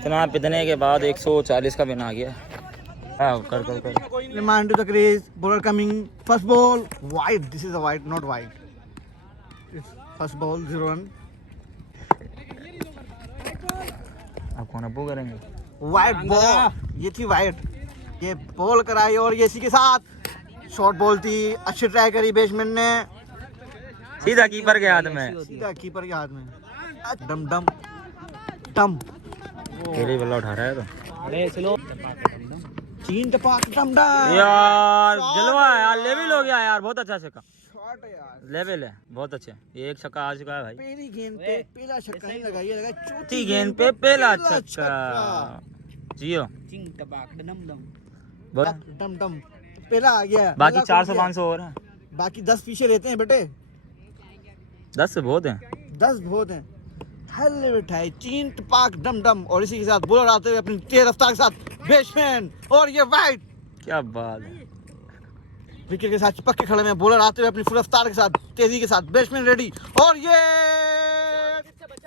इतना पिटने के बाद 140 का विन आ गया। कर Remind to the crease, bowler coming, first ball, wide, this is a wide, not wide. It's first ball, 0-1. अब कौन अबू करेंगे? Wide ball, ये थी wide. ये बॉल कराई और ये इसी के साथ शॉर्ट बॉल थी, अच्छी ट्राई करी बैट्समैन ने, सीधा कीपर के हाथ में, सीधा कीपर के हाथ में। डम डम डम, खेली बल्ला उठा रहा है तो चीन टपाक डम डम। यार जलवा है यार, लेवल हो गया यार, बहुत अच्छा छक्का, शॉट है यार, लेवल है बहुत अच्छे। ये एक छक्का आ चुका है भाई, पहली गेंद पे पहला छक्का नहीं लगा, ये लगा चौथी गेंद पे पहला छक्का। जियो डम डम, पहला आ गया। बाकी 400-500 और है, बाकी 10 पीछे रहते हैं बेटे, 10 से बहुत है। 10 बहुत हैं। हल्ले बिठाई चीन टपाक डम डम, और इसी के साथ बॉलर आते हुए अपनी तेज रफ्तार के साथ बैट्समैन, और ये वाइड, क्या बात है, विकेट के साथ चिपक के खड़े में, बॉलर आते हुए अपनी फुल रफ्तार के साथ, तेजी के साथ, बैट्समैन रेडी, और ये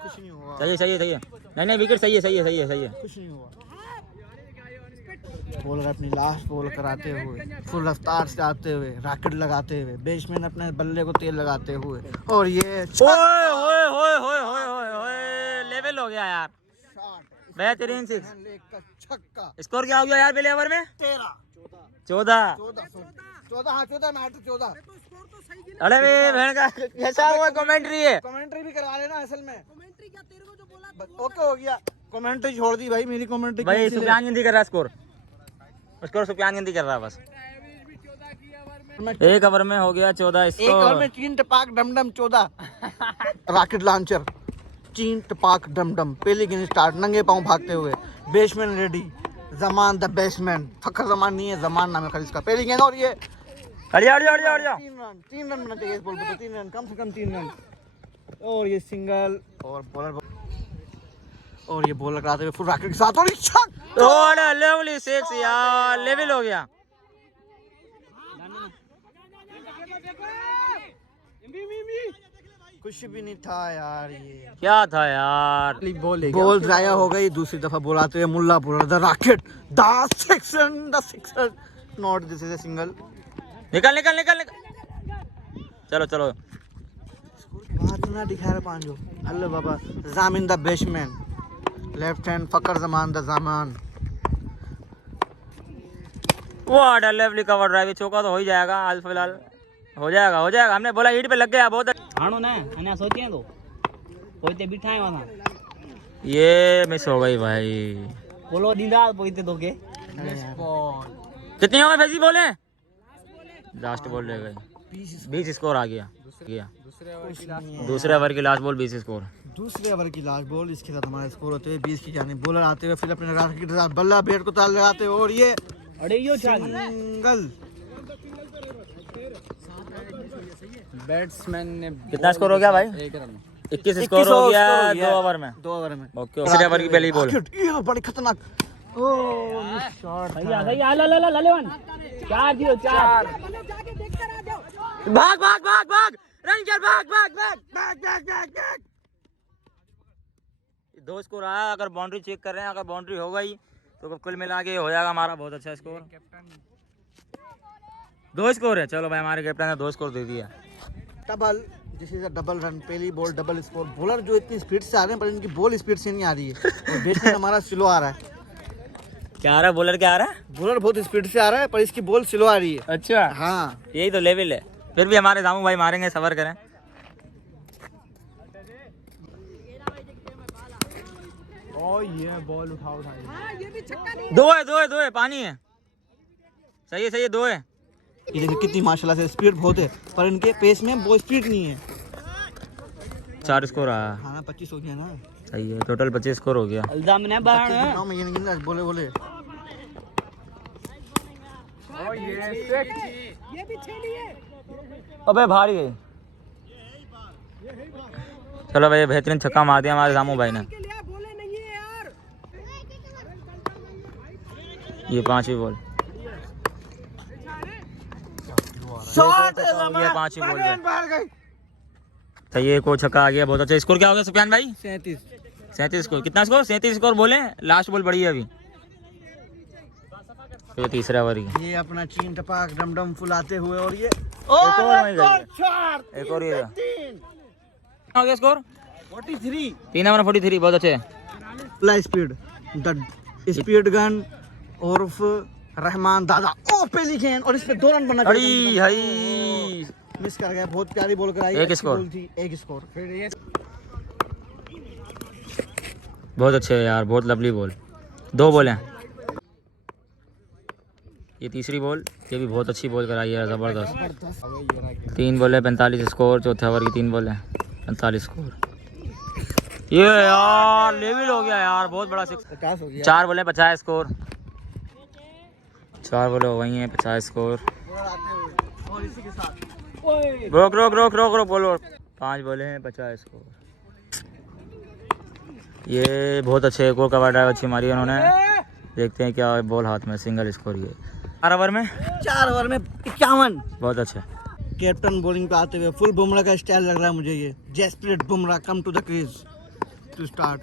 कुछ नहीं हुआ, सही है। नहीं विकेट सही है। कुछ नहीं हुआ। बॉलर अपनी लास्ट बॉल कराते हुए, फुल रफ्तार से आते हुए, रॉकेट लगाते हुए, बैट्समैन अपने बल्ले को तेल लगाते हुए, और ये ओए लेवल हो गया यार, बेहतरीन सिक्स। छक्का। स्कोर क्या हो गया यार पहले ओवर में? 14। 14। अरे बहन का कैसा हुआ कमेंट्री है? कमेंट्री भी करवा लेना असल में। ओके हो गया, कमेंट्री छोड़ दी भाई, मेरी कमेंट्री भाई सुफियान गिनती कर रहा है स्कोर सुफियान गिनती कर रहा है बस। एक ओवर में हो गया 14 स्कोर। एक ओवर में चीन टपाक डमडम 14। रॉकेट लॉन्चर चीन टपाक डमडम, पहली गेंद स्टार्ट, नंगे पांव भागते हुए, batsman ready, Zaman the batsman, Fakhar Zaman नहीं है, जमान नाम है खाली इसका। पहली गेंद और ये हट जा। 3 रन बनना चाहिए इस बॉल पे, तो 3 रन, कम से कम 3 रन, और ये सिंगल, और ये बॉल लगाते हुए फुल रॉकेट के साथ, और लेवली सिक्स यार, लेवल हो गया। कुछ भी नहीं था यार, ये क्या था यार, बॉल जाया हो गई। दूसरी दफा बॉल आते हुए मुल्ला bowler, the rocket, the sixer, not this is a single. निकल। चलो बात ना दिखा रहा पांचो। अल्लाह बाबा, Zaman the batsman, left hand Fakhar Zaman the Zaman. What a lovely cover drive, चौका तो हो ही जाएगा हाल फिलहाल, हो जाएगा। हमने बोला ईट पे लग गया बहुत। हाणो ना अने सोचिए तो पोइते बिठाए वहां, ये मिस हो गई भाई। बोलो दीदा पोइते तो के कितनी हो गई फैसी बोले? लास्ट बॉल रह गई, 20 स्कोर आ गया। दूसरे ओवर की लास्ट बॉल 20 स्कोर। दूसरे ओवर की लास्ट बॉल, इसके साथ हमारे स्कोर होते हुए 20 की जाने। बॉलर आते हुए फिर अपने रॉकेट के साथ बल्ला बैट को ताल लगाते हुए, और ये अरे यो सिंगल। बैट्समैन ने कितना स्कोर हो गया भाई? 21 स्कोर हो गया 2 ओवर में। ओके, दूसरे ओवर की पहली बॉल, ये बड़ी खतरनाक, ओह शॉट सही ला लेवन 4-0 भाग रन कर, भाग। 2 स्कोर आया। अगर बाउंड्री चेक कर रहे हैं, अगर बाउंड्री हो गई तो कुल मिला के हो जाएगा हमारा बहुत अच्छा स्कोर। 2 स्कोर है। चलो भाई, हमारे कैप्टन ने 2 स्कोर दे दिया। Double, this is a double run, पहली बॉल डबल स्कोर। बॉलर जो इतनी स्पीड से आ रहे हैं, पर इनकी बॉल स्पीड से नहीं आ रही है, और बैट्समैन हमारा स्लो आ रहा है। क्या आ रहा है? बॉलर क्या आ रहा है? बॉलर बहुत स्पीड से आ रहा है, पर इसकी बॉल स्लो आ रही है। अच्छा हाँ, यही तो लेवल है। फिर भी हमारे दामू भाई मारेंगे, सबर करें। ये बॉल उठाओ। दो है, पानी है। सही है 2 है। ये देखिए कितनी माशाल्लाह से स्पीड बहुत है, पर इनके पेस में वो स्पीड नहीं है। 4 स्कोर आया। हाँ, 25 हो गया ना। सही है, टोटल 25 स्कोर हो गया। अल्दाम ने बाहर है। मैं ये नहीं गिन, बोले ये भी छेली है। अबे भारी है। चलो भाई, बेहतरीन छक्का मार दिया हमारे दामू भाई ने। ये 5वीं बॉल, शॉट है, ये 5वीं बॉल। तो ये को छक्का आ गया, बहुत अच्छा। स्कोर क्या हो गया सुफियान भाई? 37। 37 स्कोर। कितना स्कोर? 37 स्कोर बोले। लास्ट बॉल बढ़ी है अभी। ये तीसरा ओवर की। ये अपना चीन टपाक डमडम फुलाते हुए और ये एक और वहीं गई। एक और ये हो गया स्कोर 43। 3 ओवर 43। बहुत अच्छे। Ply speed the speed gun और रहमान दादा ओ पेलिकन और इस पे 2 रन बना। अरे भाई मिस कर गया। बहुत प्यारी बॉल कराई। एक स्कोर। एक स्कोर। बहुत अच्छे यार, बहुत लवली बॉल। 2 बॉल हैं। ये तीसरी बॉल, ये भी बहुत अच्छी बॉल कराई है, ज़बरदस्त। 3 बॉल है 45 स्कोर। चौथे ओवर की 3 बॉल है 45 स्कोर। ये यार लेवल हो गया यार, बहुत बड़ा 6। 50 हो गया। 4 बॉल है 50 स्कोर। 4 बॉल हो गई हैं 50 स्कोर। और इसी के साथ रोक रोक रोक रोक रोक बोलो। 5 बॉले हैं 50 स्कोर। ये बहुत अच्छे एक और कवर ड्राइव अच्छी मारी है उन्होंने। देखते हैं क्या बॉल हाथ में। Single score. ये 4 ओवर में 51। बहुत अच्छा। कैप्टन बॉलिंग पे आते हुए फुल बुमराह का स्टाइल लग रहा है मुझे। ये Jasprit Bumrah come to the crease to start.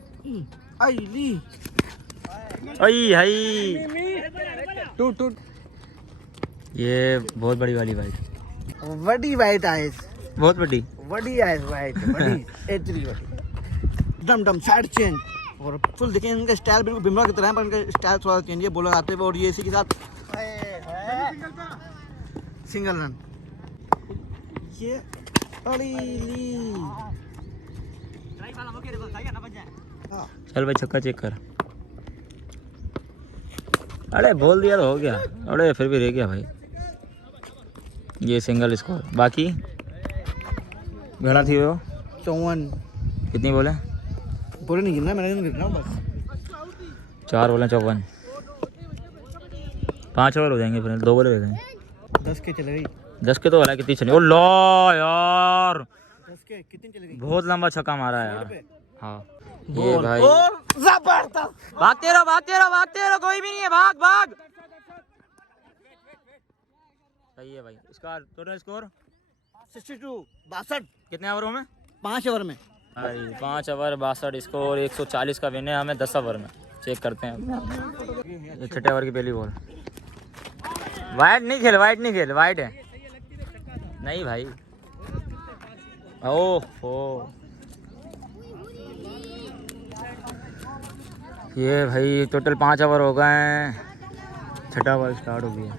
आई हाई टूट ये बहुत बड़ी वाली वाइट। बड़ी वाइट आइज। बहुत बड़ी आइज वाइट बड़ी एचडी बड़ी। डम साइड चेंज और फुल देखें इनका स्टाइल बिल्कुल बुमराह की तरह है, पर इनका स्टाइल थोड़ा चेंज है बॉलर आते हुए। और ये इसी के साथ सिंगल रन। ये चल भाई छक्का चेक कर। अरे बोल दिया तो हो गया। अरे फिर भी रह गया भाई। ये सिंगल स्कोर। बाकी घड़ा थी वो 54। कितनी बोले? बोले नहीं गिरना, मैंने गिरना बस। 4 बोले 54। 5 ओवर हो जाएंगे फिर। 2 बोले रह जाएंगे। 10 के चले गई। 10 के तो हो रहा है। कितनी चली? ओ लो यार 10 के कितनी चले गई? बहुत लंबा छक्का मारा है यार। हाँ ये बॉल भाई और जबरदस्त। भागते रहो भागते रहो भागते रहो, कोई भी नहीं है। भाग भाग। सही है भाई। इसका टोटल स्कोर 62। कितने ओवरों में? 5 ओवर में। भाई 5 ओवर 62 स्कोर। 140 का विन है हमें 10 ओवर में। चेक करते हैं। ये छठे ओवर की पहली बॉल। वाइड नहीं खेल, वाइड नहीं खेल, वाइड है नहीं भाई। ओह ये भाई टोटल 5 ओवर हो गए हैं। छठा ओवर स्टार्ट हो गया।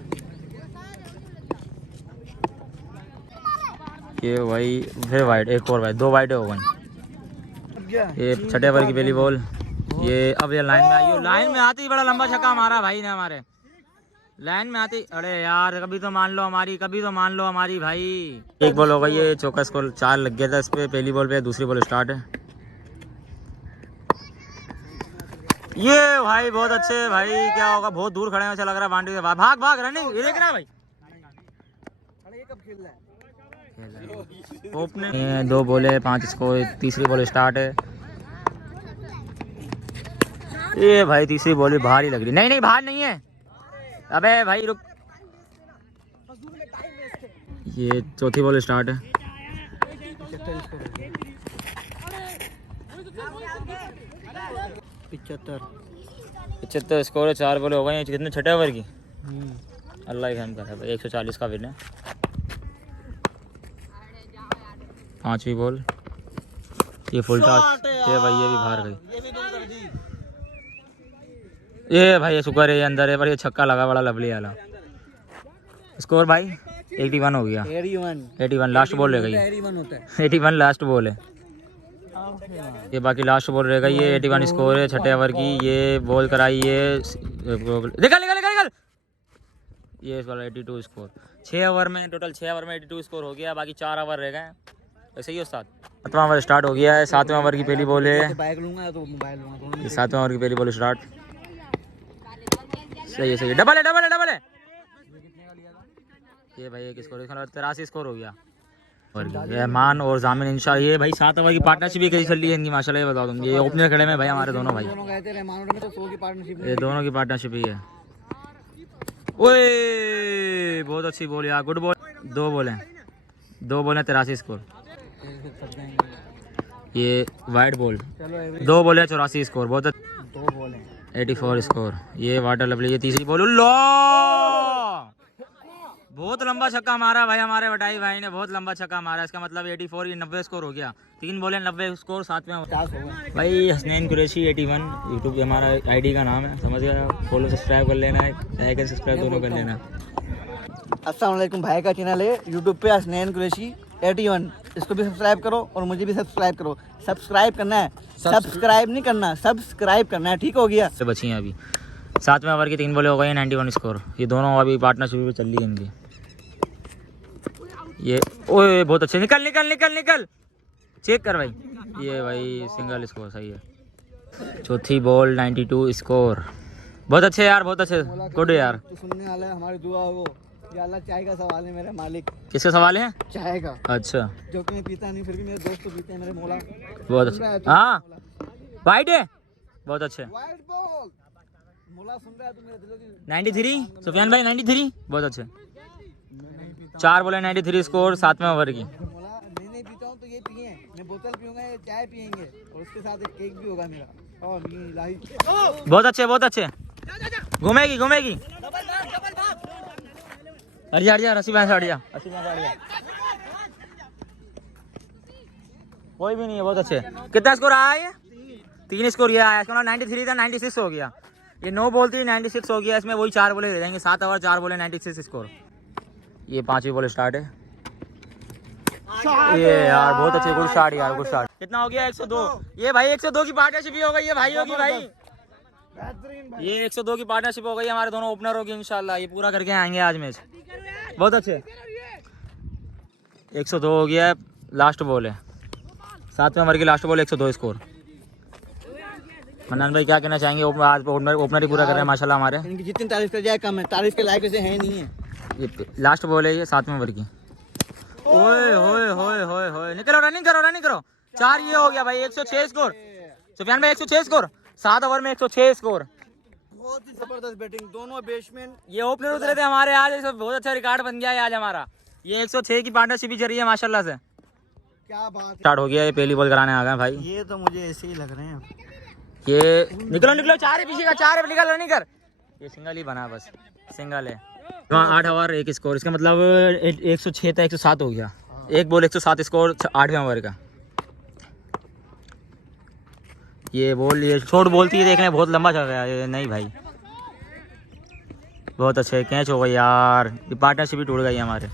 ये भाई फिर वाइड। एक और वाइड। 2 वाइड हो गई। ये छठे ओवर की पहली बॉल। ये अब ये लाइन में आई। लाइन में आती बड़ा लंबा छक्का मारा भाई ने हमारे। लाइन में आती। अरे यार कभी तो मान लो हमारी, कभी तो मान लो हमारी भाई। एक बॉल हो गई है। चौका स्कोर 4 लग गया था इस पे पहली बॉल पे। दूसरी बॉल स्टार्ट है। ये भाई बहुत अच्छे भाई। क्या होगा? बहुत दूर खड़े हैं अच्छा लग रहा है बाउंड्री से। भाग भाग रनिंग। ये देख रहा है भाई। ये कब खेल रहा है? ओपनिंग 2 बॉले 5 स्कोर। तीसरी बॉल स्टार्ट है। ये भाई तीसरी बॉल भी बाहर ही लग रही। नहीं नहीं बाहर नहीं है। अबे भाई रुक। ये चौथी बॉल स्टार्ट है। 75 स्कोर है। 4 बॉल हो गए। कितने? छठे ओवर की। अल्लाह ही रहम करे भाई। 140 का विन है। 5वीं बॉल। ये फुल टॉस। ये भाई ये भी बाहर गई। ये भाई ये शुक्र है ये अंदर है, पर ये छक्का लगा बड़ा लवली वाला। स्कोर भाई 81 हो गया। 81 लास्ट बॉल रह गई। 81 लास्ट बॉल है। ये बाकी लास्ट बॉल रह गई है। 81 स्कोर है छठे ओवर की। ये बॉल कराई है। निकल निकल निकल निकल। ये इस वाला 82 स्कोर। 6 ओवर में टोटल 6 ओवर में 82 स्कोर हो गया। बाकी 4 ओवर रह गए। ऐसे ही उस्ताद। 7वां ओवर स्टार्ट हो गया है। 7वें ओवर की पहली बॉल है। 7वें ओवर की पहली बॉल स्टार्ट। सही है सही है। डबल है डबल है डबल है। ये भाई एक स्कोर 83 स्कोर हो गया। रहमान और जामिन इंशा। ये भाई 7 ओवर की पार्टनरशिप भी कैसी चल रही है इनकी माशाल्लाह। ये बता दूँ। ये ओपनर खड़े में भाई हमारे दोनों भाई। ये दोनों की पार्टनरशिप ही है। ओए बहुत अच्छी बॉल यार। Good ball. 2 बॉल हैं। 2 बॉल हैं 83 स्कोर। ये वाइड बॉल, चलो एवरी 2 बॉल है 84 स्कोर, बहुत 2 बॉल हैं। 84 स्कोर। ये वाटर लवली, ये तीसरी बॉल, लो बहुत लंबा छक्का मारा भाई हमारे वटाई भाई ने, बहुत लंबा छक्का मारा। इसका मतलब 84, ये 90 स्कोर हो गया। 3 बॉलें 90 स्कोर, 7वें 50 हो गए। भाई हसनैन कुरैशी 81 यूट्यूब पे हमारा आईडी का नाम है, समझ गया। फॉलो सब्सक्राइब कर लेना है, लाइक और सब्सक्राइब दोनों कर लेना। अस्सलाम वालेकुम, भाई का चैनल है यूट्यूब पे हसनैन कुरैशी 81, इसको भी सब्सक्राइब करो और मुझे भी सब्सक्राइब करो। सब्सक्राइब करना है, सब्सक्राइब नहीं करना, सब्सक्राइब करना है, ठीक हो गया। से बची हैं अभी 7वें ओवर की 3 बॉलें हो गई हैं, 91 स्कोर। ये दोनों अभी पार्टनरशिप पे चल रही है इनकी। ये ओए बहुत अच्छे, निकल निकल निकल निकल, चेक कर भाई। ये भाई सिंगल स्कोर, सही है। चौथी बॉल 92 स्कोर, बहुत अच्छे यार, बहुत अच्छे, गुड यार। तो सुनने वाला है, हमारी दुआ हो या अल्लाह। चाय का सवाल है मेरे मालिक, किसका सवाल है? चाय का, अच्छा, जो कि मैं पीता नहीं, फिर भी मेरे दोस्त तो पीते हैं, मेरे मौला। बहुत सुन रहा है अच्छे। तू? हाँ वाइड है, बहुत अच्छे। वाइड बॉल, मौला सुन रहा है तू? मेरे दिलों की 93 सुफियान भाई, 93 बहुत अच्छे। 4 बॉलें 93 स्कोर, 7वें ओवर की। मौला, मैं नहीं पीता हूँ तो ये पिए, मैं बोतल पीऊंगा, ये चाय पियेंगे और उसके साथ एक केक भी होगा मेरा। और ये इलाही बहुत अच्छे, बहुत अच्छे, घूमेगी घूमेगी। हट जा हट जा, रस्सी बांध से हट जा, रस्सी बांध से हट जा। कोई भी नहीं है, बहुत अच्छे। कितना स्कोर आया ये? 3 स्कोर ये आया। इसका 93 था, 96 हो गया। ये 9 बॉल थी, 96 हो गया। इसमें वही 4 बॉलें रह जाएंगे। 7 ओवर 4 बॉलें 96 स्कोर। ये 5वीं बॉल स्टार्ट है। ये यार बहुत अच्छे, गुड शॉट यार, गुड शॉट। कितना हो गया? 102। ये भाई 102 की पार्टनरशिप हो गई है भाइयों की भाई। बेहतरीन भाई। ये 102 की पार्टनरशिप हो गई हमारे दोनों ओपनरों की। इंशाल्लाह ये पूरा करके आएंगे आज मैच। बहुत अच्छे, 102 हो गया है। लास्ट बॉल है, 7वें ओवर की लास्ट बॉल, 102 स्कोर। मन्नान भाई क्या कहना चाहेंगे? आज ओपनर ही पूरा कर रहे हैं माशाल्लाह हमारे। इनकी जितनी तारीफ कर जाए कम है, तारीफ के लायक वैसे है नहीं है। ये लास्ट बॉल है, ये 7वें ओवर की। ओए होए होए होए होए, निकलो, रनिंग करो, रनिंग करो। 4 ये हो गया भाई, 106 स्कोर। सुफियान भाई 106 स्कोर, 7 ओवर में 106 स्कोर। बहुत ही जबरदस्त बैटिंग, दोनों बैट्समैन। ये ओपनर उतरे थे हमारे आज, इस बहुत अच्छा रिकॉर्ड बन गया है आज हमारा। ये 106 की पार्टनरशिप ही चल रही है माशाल्लाह से। क्या बात स्टार्ट हो गया, ये पहली बॉल कराने आ गए भाई। है, ये तो मुझे ऐसे ही लग रहे हैं। ये निकलो निकलो, 4 है पीछे का, 4 है, निकल रनिंग कर। ये सिंगल ही बना, बस सिंगल है। 8 ओवर 1 स्कोर, इसका मतलब 106 था, 107 हो गया। 1 बॉल 107 स्कोर, 8वें ओवर का। ये बॉल, ये शॉर्ट बॉल थी, देखने बहुत लंबा चल गया। ये नहीं भाई, बहुत अच्छे कैच हो गई यार। ये पार्टनरशिप भी टूट गई हमारे।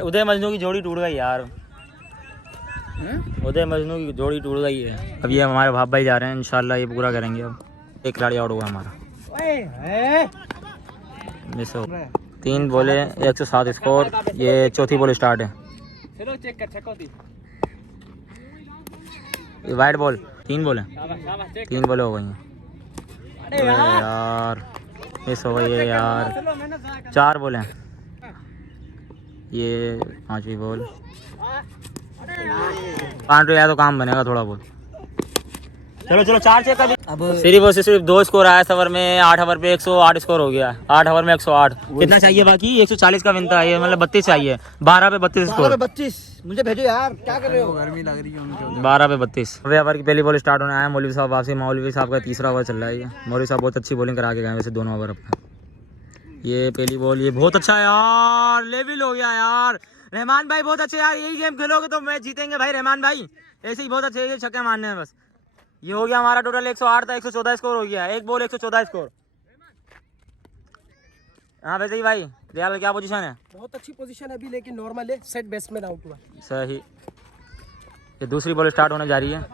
उदय मजनू की जोड़ी टूट गई यार, उदय मजनू की जोड़ी टूट गई है। अब ये हमारे भाप भाई जा रहे हैं, इंशाल्लाह ये पूरा करेंगे। अब एक खिलाड़ी आउट हुआ हमारा, मिस हो। 3 बॉले 107 स्कोर। ये चौथी बॉल स्टार्ट है। ये वाइड बॉल, 3 बॉल है, 3 बॉल हो गई हैं। अरे यार मिस हो गई है यार। 4 बॉल हैं, ये 5वीं बॉल। 5 तो काम बनेगा थोड़ा बहुत। चलो चलो 4 चेक कर। अब सिर्फ 2 स्कोर आया इस ओवर में। 8 ओवर पे 108 स्कोर हो गया। 8 ओवर में 108। कितना चाहिए बाकी? 140 का विनता है, मतलब 32 चाहिए। 12 पे 32 स्कोर। 32 मुझे भेजो यार, क्या कर रहे हो? गर्मी लग रही है उनके। 12 पे 32। ओवर की पहली बॉल स्टार्ट होने आया। मौलवी साहब वापसी, मौलवी साहब का तीसरा ओवर चल रहा है। ये मौलवी साहब बहुत अच्छी बॉलिंग करा के गए वैसे दोनों ओवर अपना। ये पहली बॉल, ये बहुत अच्छा यार, लेवल हो गया यार। रहमान भाई बहुत अच्छे यार, यही गेम खेलोगे तो मैच जीतेंगे भाई। रहमान भाई ऐसे ही बहुत अच्छे, ये छक्के मारने हैं बस। ये हो गया हमारा टोटल 108 था, 114 स्कोर हो गया। 1 बॉल 114 स्कोर। हाँ वैसे ही भाई, दयाल क्या पोजीशन है? बहुत अच्छी पोजीशन है अभी, लेकिन नॉर्मल है। सेट बैट्समैन आउट हुआ। सही। ये दूसरी बॉल स्टार्ट होने जा रही है।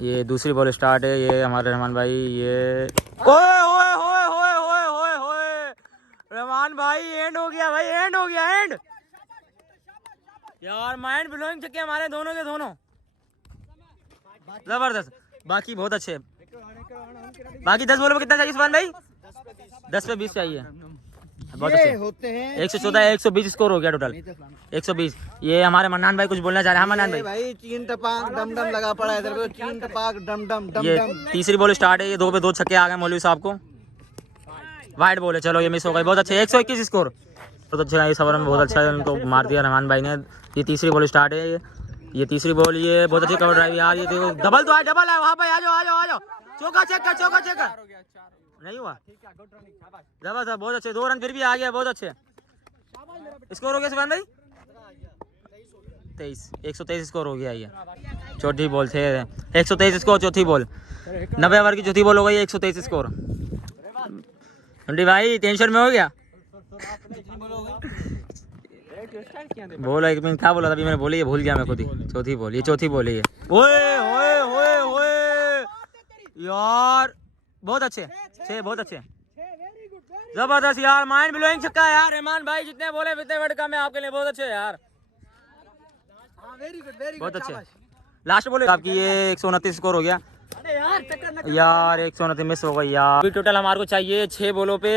ये दूसरी बॉल स्टार्ट है। ये हमारे रहमान भाई, ये ओए ओए ओए ओए ओए ओए ओए, रहमान भाई एंड हो गया भाई, एंड हो गया, एंड यार। माइंड ब्लोइंग छक्के हमारे दोनों के दोनों, जबरदस्त। बाकी बहुत अच्छे। बाकी 10 बॉल में कितना चाहिए सुभान भाई? 10 पे 20 चाहिए। बहुत अच्छे होते हैं 114 120 स्कोर हो गया टोटल, 120। ये हमारे मन्नान भाई कुछ बोलना चाह रहे हैं। हाँ मन्नान भाई, भाई चीन टपाक डम डम लगा पड़ा है इधर पे। चीन टपाक डम डम डम ये डम। तीसरी बॉल स्टार्ट है। ये 2 पे 2 छक्के आ गए मौलवी साहब को। वाइड बॉल है, चलो ये मिस हो गई। बहुत अच्छे, 121 स्कोर, बहुत अच्छा। इस ओवर में बहुत अच्छा है, उनको मार दिया रहमान भाई ने। ये तीसरी बॉल स्टार्ट है। ये तीसरी बॉल, ये बहुत अच्छी कवर ड्राइव यार। ये देखो डबल तो है, डबल है वहाँ पे। आ जाओ आ जाओ आ जाओ, चौका चेक कर, चौका चेक कर। नहीं हुआ, जबरदस्त, बहुत अच्छे 2 रन फिर भी आ गया, बहुत अच्छे। स्कोर हो गया सुभान भाई 23, 123 स्कोर हो गया। ये चौथी बॉल थे, 123 स्कोर चौथी बॉल, 90 ओवर की चौथी बॉल हो गई, 123 स्कोर। भाई टेंशन में हो गया। बोला 1 मिनट क्या बोला था अभी मैंने, बोली ये भूल गया मैं खुद ही। चौथी बॉल, ये चौथी बॉल है ये। ओए ओए ओए ओए यार, बहुत अच्छे 6, बहुत अच्छे, जबरदस्त यार, माइंड ब्लोइंग छक्का यार। रहमान भाई जितने बोले उतने वर्ड कम है आपके लिए, बहुत अच्छे यार, बहुत अच्छे। लास्ट बॉल आपकी ये 129 स्कोर हो गया यार, 129 मिस हो गई यार। टोटल हमारे को चाहिए 6 बॉलों पे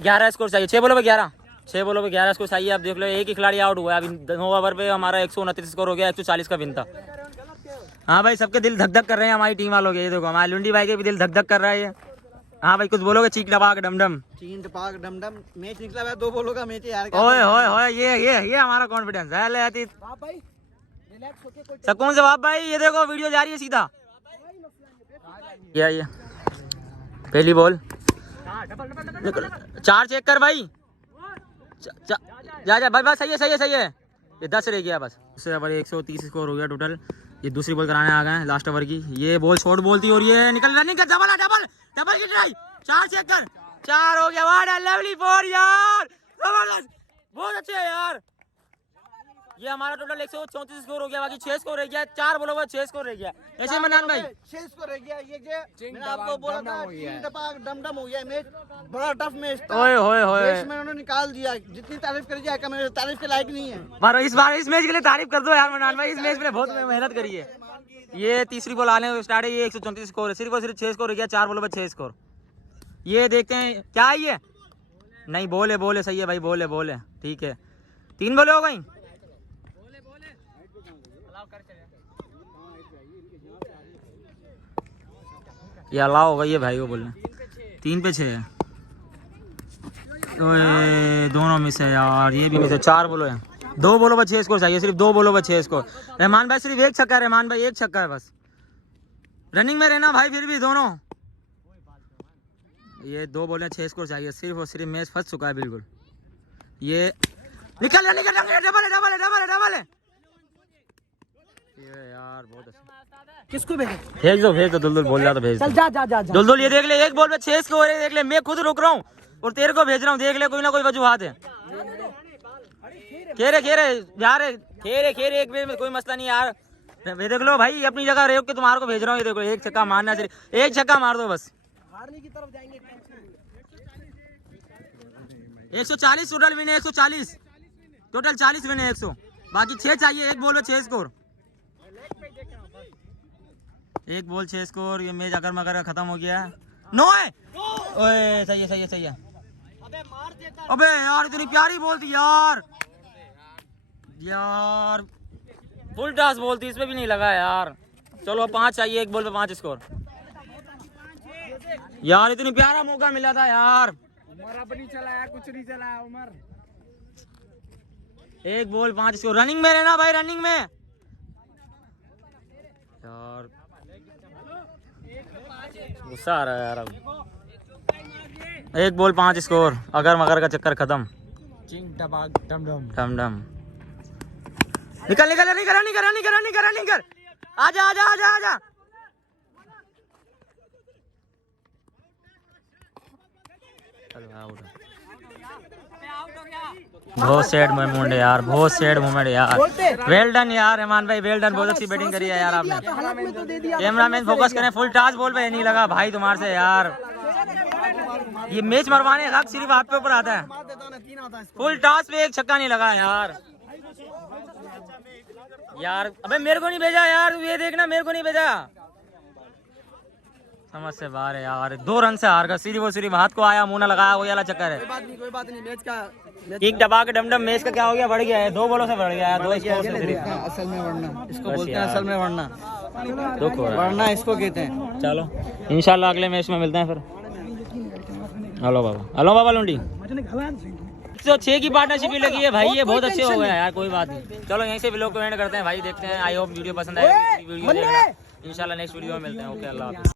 11 स्कोर चाहिए, 6 बॉलों पे 11, 6 बॉलों पे 11 स्कोर चाहिए। आप देख लो एक ही खिलाड़ी आउट हुआ है अभी, 9 ओवर पे हमारा 129 स्कोर हो गया, 140 का विन था। हाँ भाई सबके दिल धक धक कर रहे हैं हमारी टीम वालों के, ये देखो हमारे लुंडी भाई के भी दिल धक धक कर रहा है। हाँ भाई कुछ बोलोगे? चीक टपाक डमडम, चीन टपाक डमडम, मैच निकला है 2 बॉलों का मैच यार। ओए होए होए, ये हमारा कॉन्फिडेंस है। ले आती सुकून से बाप भाई, ये देखो वीडियो जा रही है सीधा। ये पहली बॉल 4 चेक कर भाई, जा भाई, बस सही है। ये 10 रह गया बस, उससे 130 स्कोर हो गया टोटल। ये दूसरी बॉल कराने आ गए हैं लास्ट ओवर की। ये बॉल शॉर्ट बॉल थी और ये निकल रनिंग कर, डबल की ट्राई, 4 चेक कर, 4 हो गया। वाह लवली 4 यार, जबरदस्त, बहुत अच्छे है यार। ये हमारा टोटल 134 स्कोर हो गया, बाकी 6 स्कोर रह गया, 4 बॉलों पर 6 स्कोर रह गया। ऐसे मनान भाई 6 स्कोर रह गया। ये मैंने आपको बोला था चीन टपाक डमडम हो गया मैच, बड़ा टफ मैच था। ओए होए होए, बैट्समैन उन्होंने निकाल दिया, जितनी तारीफ करी जाए कम, तारीफ के लायक नहीं है। बार इस मैच के लिए तारीफ कर दो यार मनान भाई, इस मैच के लिए बहुत मेहनत करी है। ये तीसरी बॉल आने स्टार्ट है, ये 134 स्कोर है, सिर्फ और सिर्फ 6 स्कोर हो गया, 4 बॉलों पर 6 स्कोर। ये देखते हैं क्या है ये, नहीं बॉल है, सही है भाई, बॉल है, ठीक है। 3 बॉलें हो गई, ये अलाव हो गई है भाई, वो बोलने 3 पे 6 है। ओए दोनों मिस है यार, ये भी मिस है, 4 बॉलों है, 2 बॉलों पर 6 स्कोर चाहिए, सिर्फ 2 बॉलों पर 6 स्कोर। रहमान भाई सिर्फ 1 छक्का है, रहमान भाई 1 छक्का है बस, रनिंग में रहना भाई फिर भी दोनों। ये 2 बॉलें 6 स्कोर चाहिए, सिर्फ और सिर्फ मैच फंस चुका है बिल्कुल। ये निकल डबल है ये यार, बहुत अच्छा। किसको भेजे? भेज दो दुलदुल बोल रहा तो भेज दो। चल जा दुलदुल ये देख ले, 1 बॉल पे 6 स्कोर है, देख ले, मैं खुद रुक रहा हूँ और तेरे को भेज रहा हूँ, देख ले कोई ना कोई वजूहात है। खेरे यार, खेरे 1 में कोई मसला नहीं यार। ये देख लो भाई, अपनी जगह रेव के तुम्हारे को भेज रहा हूँ, ये देखो 1 छक्का मारना, सिर्फ 1 छक्का मार दो बस। हारने की तरफ जाएंगे। 140 टोटल विन है, 140 टोटल, 40 विन है 100, बाकी 6 चाहिए, 1 बॉल में 6 स्कोर, 1 बॉल 6 स्कोर। ये मैच अगर मगर खत्म हो गया, 9 है। ओए सही है। अबे यार इतनी प्यारी बॉल थी यार, फुल टॉस बॉल थी, इसमें भी नहीं लगा यार। चलो 5 चाहिए, 1 बॉल पे 5 स्कोर यार, इतनी प्यारा मौका मिला था यार। उमर अब नहीं चलाया, कुछ नहीं चलाया उमर। 1 बॉल 5 स्कोर, रनिंग में रहना भाई, रनिंग में यार, गुस्सा आ रहा है यार। अब 1 बॉल 5 स्कोर, अगर मगर का चक्कर खत्म। चिंग टपाक डमडम निकल, आजा। बहुत सैड मोमेंट है यार, बहुत सैड मोमेंट है यार। वेल डन यार रहमान भाई, वेल डन, बहुत अच्छी बैटिंग करी है यार आपने। कैमरामैन फोकस करें, फुल टॉस बॉल पे नहीं लगा भाई तुम्हारे से यार। ये मैच मरवाने का हक सिर्फ आप पे ऊपर आता है, फुल टॉस पे 1 छक्का नहीं लगा यार। अबे मेरे को नहीं भेजा यार, ये देखना मेरे को नहीं भेजा, समझ से बाहर है यार। 2 रन से हार गया, सिर्फ हाथ को आया, मुंह न लगाया, वो वाला चक्कर है। कोई बात नहीं, मैच का एक दबा के डमडम मैच का क्या हो गया, बढ़ गया है, 2 बॉलों से बढ़ गया है, 2 स्कोर से सिर्फ। असल में वरना इसको बोलते हैं, असल में वरना दुख हो रहा है, वरना इसको कहते हैं। चलो इंशाल्लाह अगले मैच में मिलते हैं फिर। हेलो बाबा लुंडी। 106 की पार्टनरशिप भी लगी है भाई, ये बहुत अच्छे हो गया यार। कोई बात नहीं, चलो यहीं से व्लॉग को एंड करते हैं भाई। देखते हैं, आई होप वीडियो पसंद आएगी। वीडियो इंशाल्लाह नेक्स्ट वीडियो में मिलते हैं। ओके, अल्लाह हाफिज़।